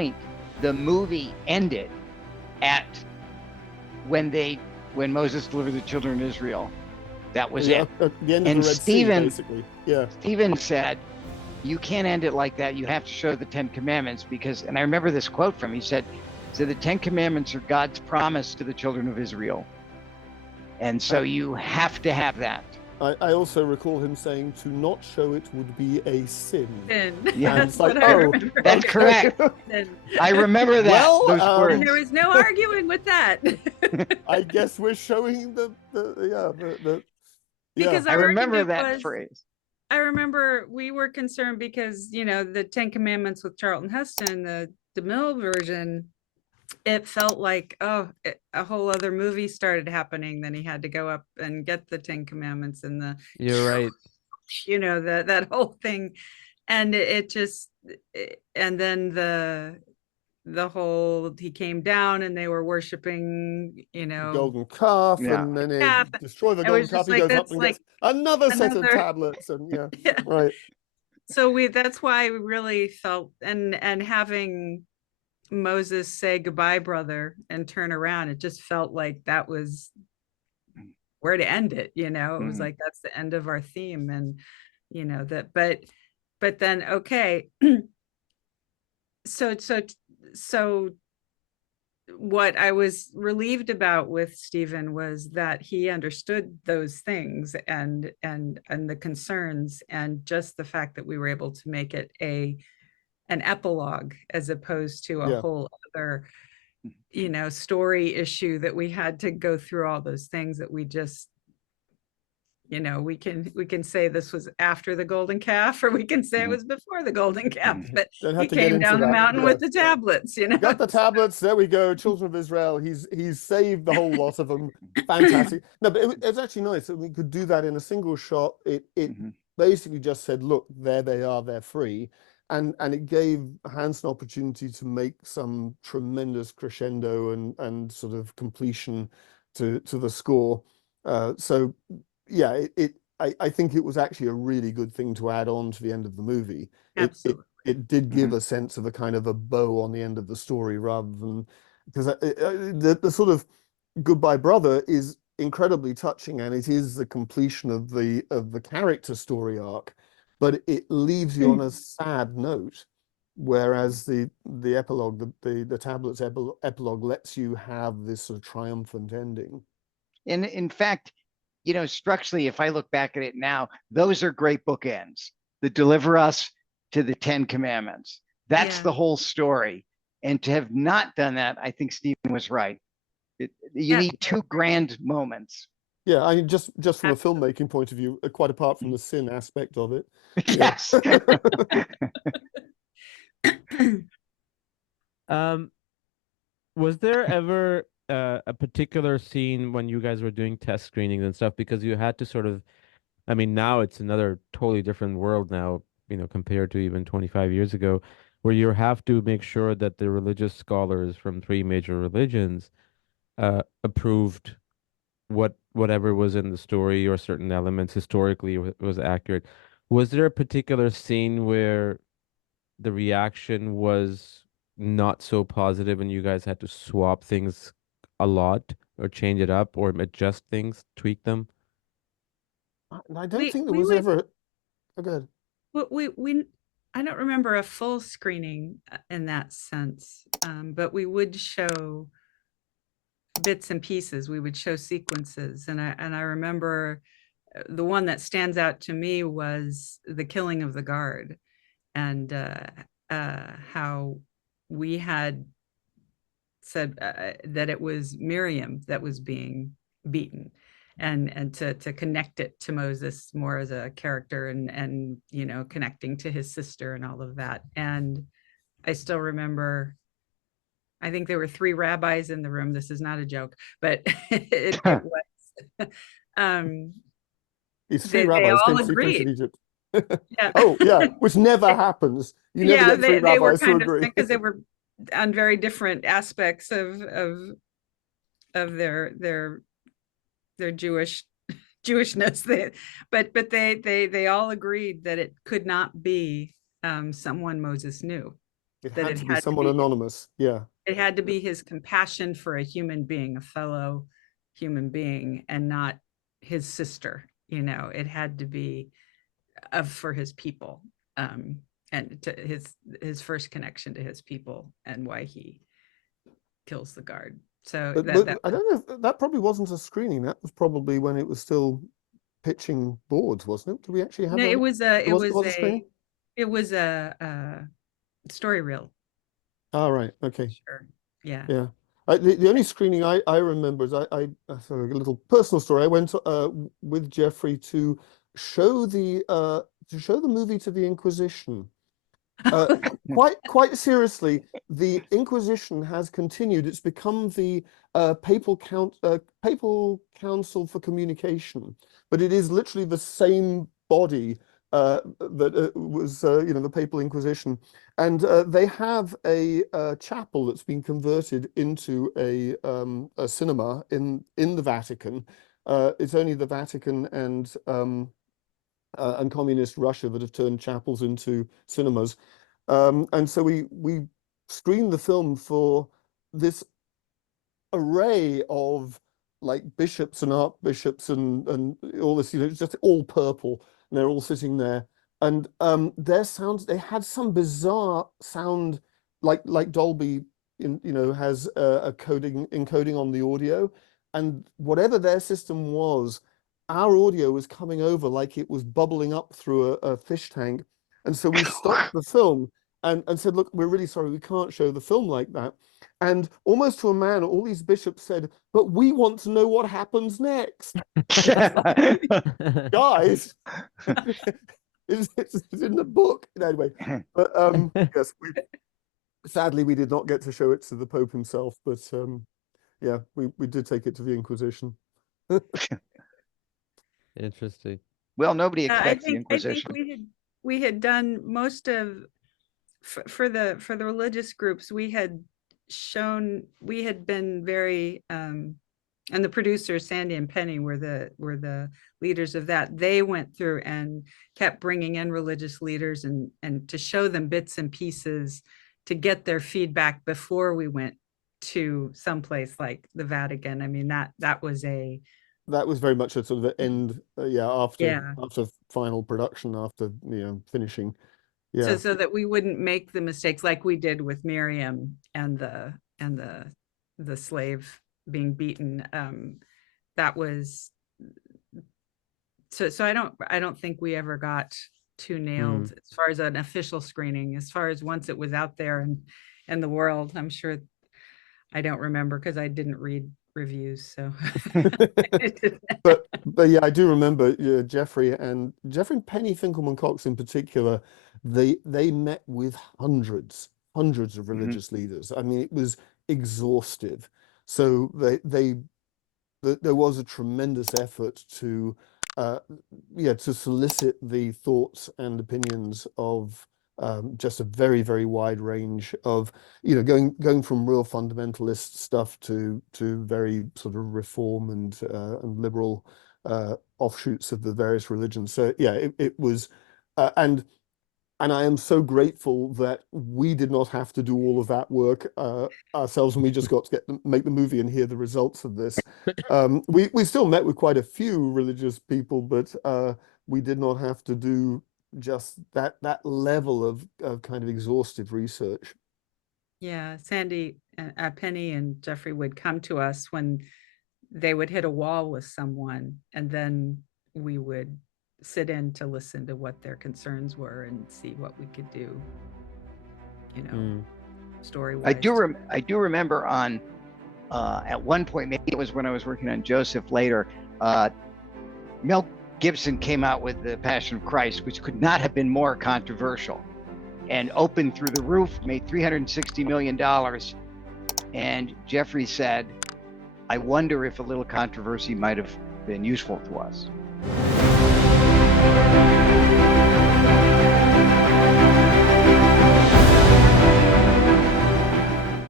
point, the movie ended at when Moses delivered the children of Israel. That was it. At the end of And the Red Sea, basically. Yeah. Stephen said, you can't end it like that. You have to show the 10 Commandments because, and I remember this quote from him, he said, so the 10 Commandments are God's promise to the children of Israel. And so you have to have that. I also recall him saying to not show it would be a sin. Yeah, that's like, what I remember. That's correct. I remember that. Well, those words. And there was no arguing with that. I guess we're showing because I remember that phrase. I remember we were concerned because, you know, the 10 Commandments with Charlton Heston, the DeMille version, it felt like, a whole other movie started happening. Then he had to go up and get the 10 Commandments and you're right. You know, that whole thing. And and then the whole, he came down and they were worshiping, you know, golden calf, and then they destroy the golden calf. He goes up and gets another set of tablets, and right. So that's why we really felt, and having Moses say goodbye, brother, and turn around, it just felt like that was where to end it. You know, it was like, that's the end of our theme, and you know that. But then, okay, so what I was relieved about with Stephen was that he understood those things and the concerns, and just the fact that we were able to make it an epilogue as opposed to a whole other, you know, story issue that we had to go through all those things that we just, you know, we can say this was after the golden calf, or we can say it was before the golden calf, but he came down the mountain with the tablets, you know. Got the tablets, there we go, children of Israel. He's saved the whole lot of them. Fantastic. No, but it's actually nice that we could do that in a single shot. It basically just said, look, there they are, they're free. And it gave Hans an opportunity to make some tremendous crescendo and sort of completion to the score. So yeah, I think it was actually a really good thing to add on to the end of the movie. Absolutely. It did give a sense of a kind of a bow on the end of the story, rather than, because the sort of goodbye brother is incredibly touching, and it is the completion of the character story arc, but it leaves you on a sad note, whereas the epilogue, the tablets epilogue lets you have this sort of triumphant ending. And in fact, you know, structurally, if I look back at it now, those are great bookends that deliver us to the 10 Commandments. That's the whole story. And to have not done that, I think Stephen was right. You need two grand moments. Yeah, I mean, just from a filmmaking point of view, quite apart from the sin aspect of it. Yes. Was there ever a particular scene when you guys were doing test screenings and stuff, because you had to sort of, I mean, now it's another totally different world now, you know, compared to even 25 years ago, where you have to make sure that the religious scholars from 3 major religions approved whatever was in the story, or certain elements historically was accurate. Was there a particular scene where the reaction was not so positive and you guys had to swap things a lot, or change it up, or adjust things, tweak them? I don't think there was ever. Oh, good. I don't remember a full screening in that sense, but we would show bits and pieces. We would show sequences, and I remember the one that stands out to me was the killing of the guard, and how we had said that it was Miriam that was being beaten, and to connect it to Moses more as a character, and you know, connecting to his sister and all of that. And I still remember, I think there were 3 rabbis in the room. This is not a joke, but it was. These 3 rabbis all came agreed. to Egypt. Oh yeah, which never happens. You never get 3 rabbis they were kind to agree. because they were on very different aspects of their Jewishness. But they all agreed that it could not be someone Moses knew. It that had it to be had to someone be anonymous. Yeah. it had to be his compassion for a human being, a fellow human being, and not his sister. You know, it had to be for his people, and to his first connection to his people, and why he kills the guard. So But I don't know. That probably wasn't a screening. That was probably when it was still pitching boards, wasn't it? Did we actually have no, that? it was a A screening? it was a story reel. Oh, right. Okay. Sure. Yeah. Yeah. The only screening I remember is sorry, a little personal story. I went with Jeffrey to show the movie to the Inquisition. Quite seriously, the Inquisition has continued. It's become the papal council for communication, but it is literally the same body that was the Papal Inquisition, and they have a chapel that's been converted into a cinema in the Vatican. It's only the Vatican and communist Russia that have turned chapels into cinemas. And so we screened the film for this array of like bishops and archbishops and all this, it's just all purple, and they're all sitting there. And their sounds, they had some bizarre sound, like Dolby has a encoding on the audio, and whatever their system was, our audio was coming over like it was bubbling up through a fish tank. And so we stopped the film and said, look, we're really sorry, we can't show the film like that. And almost to a man, all these bishops said, but we want to know what happens next. Guys, it's in the book. Anyway, but yes, sadly, we did not get to show it to the Pope himself, but yeah, we did take it to the Inquisition. Interesting. Well, nobody I expects the think Inquisition. we had done most of for the religious groups. We had been very and the producers Sandy and Penny were the leaders of that. They went through and kept bringing in religious leaders and to show them bits and pieces to get their feedback before we went to someplace like the Vatican. I mean, that was very much a sort of an end, after final production, after finishing. Yeah. So that we wouldn't make the mistakes like we did with Miriam and the slave being beaten. That was so I don't think we ever got too nailed as far as an official screening. As far as once it was out there and in the world, I'm sure I don't remember because I didn't read reviews. So but yeah, I do remember Jeffrey and Penny Finkelman Cox in particular. They met with hundreds of religious leaders. I mean, it was exhaustive. So there was a tremendous effort to solicit the thoughts and opinions of just a very, very wide range of, going from real fundamentalist stuff to very sort of reform and liberal offshoots of the various religions. So yeah, it was, and I am so grateful that we did not have to do all of that work ourselves, and we just got to make the movie and hear the results of this. We still met with quite a few religious people, but we did not have to do just that level of kind of exhaustive research. Yeah, Sandy, Penny and Jeffrey would come to us when they would hit a wall with someone, and then we would sit in to listen to what their concerns were and see what we could do, story-wise. I do remember on at one point, maybe it was when I was working on Joseph later, Mel Gibson came out with The Passion of Christ, which could not have been more controversial, and opened through the roof, made $360 million. And Jeffrey said, I wonder if a little controversy might have been useful to us.